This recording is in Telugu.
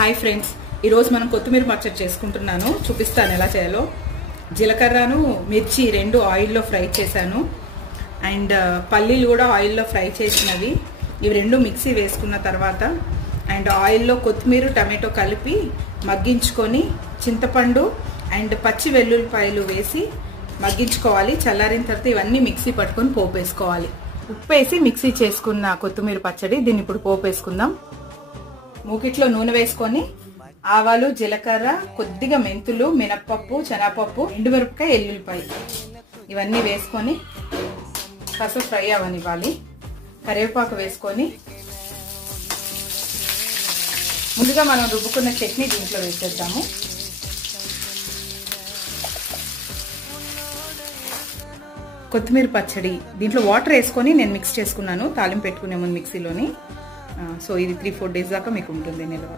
హాయ్ ఫ్రెండ్స్, ఈరోజు మనం కొత్తిమీర పచ్చడి చేసుకుంటున్నాను. చూపిస్తాను ఎలా చేయాలో. జీలకర్రను మిర్చి రెండు ఆయిల్లో ఫ్రై చేశాను. అండ్ పల్లీలు కూడా ఆయిల్లో ఫ్రై చేసినవి. ఇవి రెండు మిక్సీ వేసుకున్న తర్వాత అండ్ ఆయిల్లో కొత్తిమీర టమాటో కలిపి మగ్గించుకొని చింతపండు అండ్ పచ్చి వెల్లుల్లిపాయలు వేసి మగ్గించుకోవాలి. చల్లారిన తర్వాత ఇవన్నీ మిక్సీ పట్టుకొని పోపు వేసుకోవాలి. ఉప్పు వేసి మిక్సీ చేసుకున్న కొత్తిమీర పచ్చడి. దీన్ని ఇప్పుడు పోపు వేసుకుందాం. మూకిట్లో నూనె వేసుకొని ఆవాలు, జీలకర్ర, కొద్దిగా మెంతులు, మినప్పప్పు, శనగపప్పు, ఎండుమిరపకాయ, ఎల్లుల్లిపాయ ఇవన్నీ వేసుకొని కాస్త ఫ్రై అవనివ్వాలి. కరివేపాకు వేసుకొని ముందుగా మనం రుబ్బుకున్న చట్నీ దీంట్లో వేసేద్దాము. కొత్తిమీర పచ్చడి దీంట్లో వాటర్ వేసుకొని నేను మిక్స్ చేసుకున్నాను తాలింపు పెట్టుకునే ముందు మిక్సీలోని. సో ఇది 3-4 days దాకా మీకు ఉంటుంది నిల్వ.